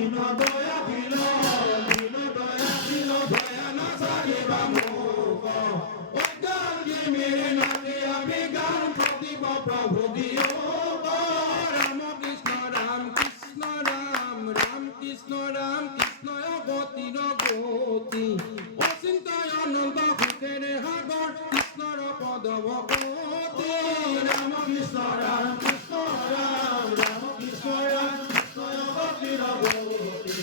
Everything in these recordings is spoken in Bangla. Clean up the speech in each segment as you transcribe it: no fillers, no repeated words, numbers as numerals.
দীন দয়া দিল দয়া না সারিবা মুখ ওই গান কি মেরে নাকি আমি গান প্রতিভ প্রভু দিও রাম কৃষ্ণ রাম কৃষ্ণ রাম রাম কৃষ্ণ গতির গতি অচিন্তায় অনন্ত সুখের সাগর কৃষ্ণর পদ ভকতি রাম কৃষ্ণ রাম কৃষ্ণ রাম রাম কৃষ্ণ গতির গতি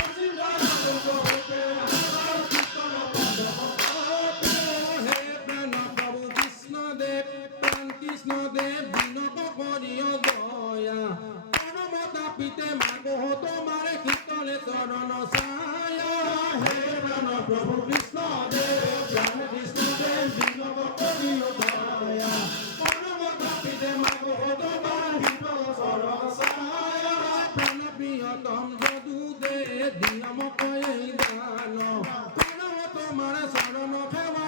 অচিন্তায় অনন্ত সুখের সাগর কৃষ্ণর পদ ভকতি হে প্রাণ প্রভু কৃষ্ণদেব প্রাণ কৃষ্ণদেব দিনক করিও দয়া পরমতাপিতে মাগো তোমার শীতলে চরণ ছায়া হে প্রাণ প্রভু কৃষ্ণদেব প্রাণ কৃষ্ণদেব দিনক করিও দয়া পরমতাপিতে মাগো তোমার শীতল চরণ ছায়া প্রাণ প্রিয়তম যদুদেব দিয়ম কয়ে দান প্রাণ তোমার চরণ সেবা